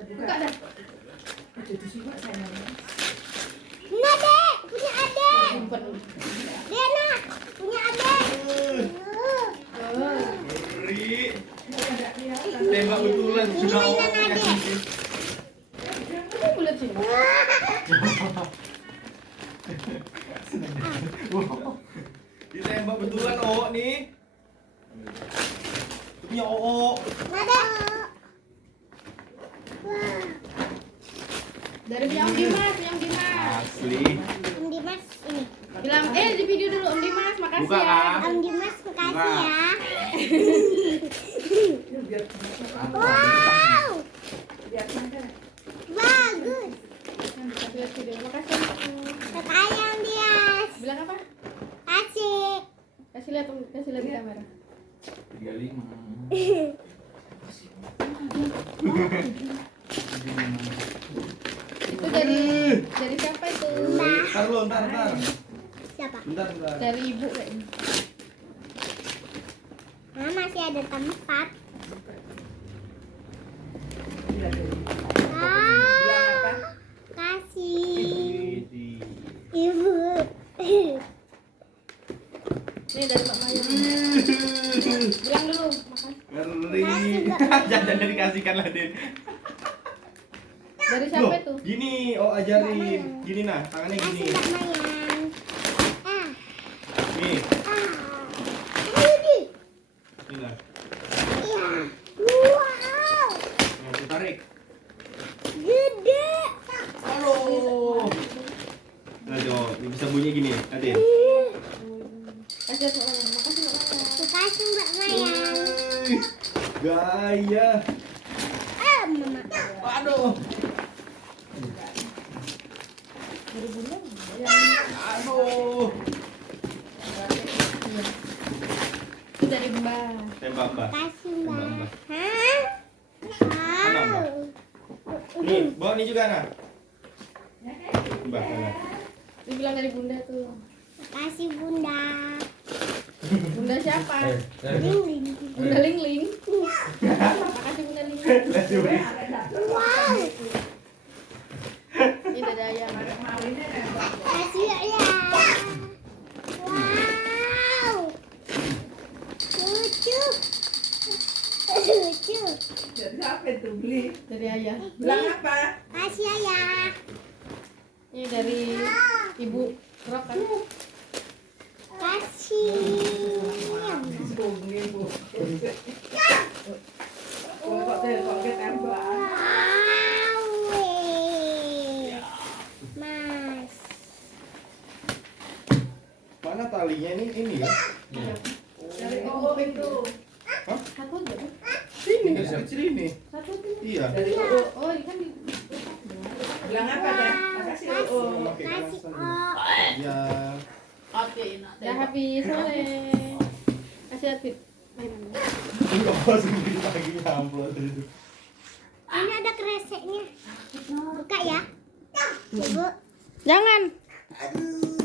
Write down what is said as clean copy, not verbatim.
Buka dah. Nah, Dek, punya adek. Simpen. Dek, nak, punya adek. Ngeri. Tembak betulan Ini sudah mainan adek. Kamu bulat sini. Ditembak betulan oh nih. Itu punya Oo. Nah, Dek. Wah, Dari Om Dimas, Om Dimas. Asli. Om Dimas ini. Bilang di video dulu Om Dimas, makasih Buka, ya. Kak. Om Dimas, makasih Nah. ya. Wow, bagus. Lihat video, makasih. Katanya Om Dimas. Bilang apa? Kasih. Kasih lihat di kamera. 35. Itu dari siapa itu? Ntar lu, ntar. Siapa? Bentar. Dari ibu kayaknya. Nah, masih ada tempat. Ah, kasih ibu. Ini dari Mbak Maya. Bilang dulu, makasih. Ngeri. Jangan dikasihkan lah, Din. Dari siapa itu? Gini, oh ajarin. Gini nah, tangannya Kasih gini. Mbak Mayan. Ah, Nih, ini. ini nah. Iya. Wow, Yang aku tarik. gede. Aduh. Nah, Jo, ini bisa bunyi gini, Adin. Kasih lihat Mbak Maya. Makasih Mbak Maya. Makasih Mbak Mayan. Wih, gaya. Mama. Aduh. Dari bunda. Aduh. Itu dari Mbak. Tembak, Mbak. Kasih Mbak. Mbak. Hah? Mana, Mbak? Wow. Nih, bawa nih juga nah. Mbak, mana? Dibilang dari bunda tuh. Makasih Bunda. Bunda siapa? Ling. Bunda Ling Ling. Makasih Bunda Ling Ling. Wow. Ini dari ayam. Kasih ya. Wow. Lucu. Lucu. Dari siapa itu beli? Dari ayah. Bilang apa? Kasih ya. Ini dari ibu Rok kan. Kasih. Bungi bu. Kok ketembak? Wow. Mas. Mana talinya ini ya? Dari Oo itu. Satu aja kan? Sini, kecil ini. Satu aja. Iya. Dari Oo. Oh, ini kan di. Bilang apa deh? Makasih Oo. Pakai Kasih kelasan. oh. Ya. Udah habis, boleh. Kasih lihat Fit. Mainan. Enggak mau sendiri lagi nyamplok itu. Ini ada kreseknya. Buka ya. Ibu. Jangan. Aduh.